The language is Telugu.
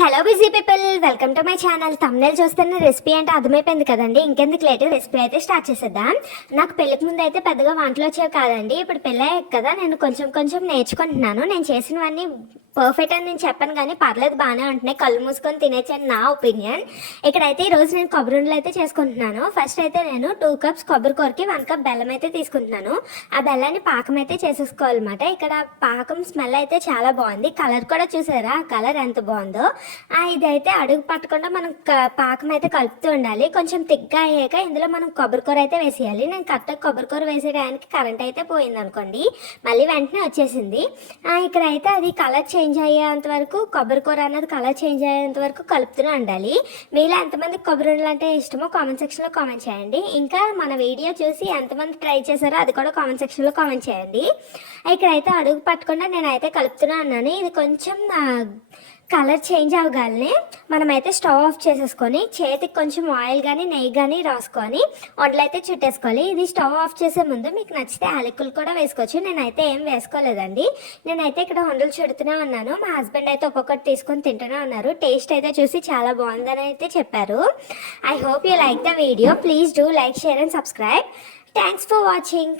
Hello busy people, welcome to my channel. Thumbnail చూస్తున్న రెసిపీ అంటే అర్థమైపోయింది కదండి. ఇంకెందుకు లేట్, రెసిపీ అయితే స్టార్ట్ చేసేద్దాం. నాకు పెళ్ళికి ముందు అయితే పెద్దగా వంటలు వచ్చేవి కాదండి. ఇప్పుడు పెళ్ళయ్యాక కదా నేను కొంచెం కొంచెం నేర్చుకుంటున్నాను. నేను చేసినవన్నీ పర్ఫెక్ట్ అని నేను చెప్పను, కానీ పర్లేదు బాగానే ఉంటున్నాయి. కళ్ళు మూసుకొని తినేసి అని నా ఒపీనియన్. ఇక్కడైతే ఈరోజు నేను కొబ్బరి ఉండలు అయితే చేసుకుంటున్నాను. ఫస్ట్ అయితే నేను 2 కప్స్ కొబ్బరి కూరకి 1 కప్ బెల్లం అయితే తీసుకుంటున్నాను. ఆ బెల్లాన్ని పాకం అయితే చేసేసుకోవాలన్నమాట. ఇక్కడ పాకం స్మెల్ అయితే చాలా బాగుంది. కలర్ కూడా చూసారా, ఆ కలర్ ఎంత బాగుందో. ఇదైతే అడుగు పట్టకుండా మనం పాకం అయితే కలుపుతూ ఉండాలి. కొంచెం తిగ్గా అయ్యాక ఇందులో మనం కొబ్బరి కూర అయితే వేసేయాలి. నేను కరెక్ట్గా కొబ్బరి కూర వేసేయడానికి కరెంట్ అయితే పోయింది అనుకోండి, మళ్ళీ వెంటనే వచ్చేసింది. ఇక్కడ అయితే అది కలర్ చేంజ్ అయ్యేంత వరకు, కొబ్బరి కూర అన్నది కలర్ చేంజ్ అయ్యేంత వరకు కలుపుతూనే ఉండాలి. మీలో ఎంతమంది కొబ్బరి ఉండలు అంటే ఇష్టమో కామెంట్ సెక్షన్లో కామెంట్ చేయండి. ఇంకా మన వీడియో చూసి ఎంతమంది ట్రై చేశారో అది కూడా కామెంట్ సెక్షన్లో కామెంట్ చేయండి. ఇక్కడైతే అడుగు పట్టకుండా నేనైతే కలుపుతూనే ఉన్నాను. ఇది కొంచెం కలర్ చేంజ్ అవ్వగానే మనమైతే స్టవ్ ఆఫ్ చేసేసుకొని చేతికి కొంచెం ఆయిల్ కానీ నెయ్యి కానీ రాసుకొని వంటలు అయితే చుట్టేసుకోవాలి. ఇది స్టవ్ ఆఫ్ చేసే ముందు మీకు నచ్చితే యాలకులు కూడా వేసుకోవచ్చు. నేనైతే ఏం వేసుకోలేదండి. నేనైతే ఇక్కడ వంటలు చుడుతూనే ఉన్నాను. మా హస్బెండ్ అయితే ఒక్కొక్కటి తీసుకొని తింటూనే ఉన్నారు. టేస్ట్ అయితే చూసి చాలా బాగుందని అయితే చెప్పారు. I hope you like the video. Please do like, share and subscribe. Thanks for watching.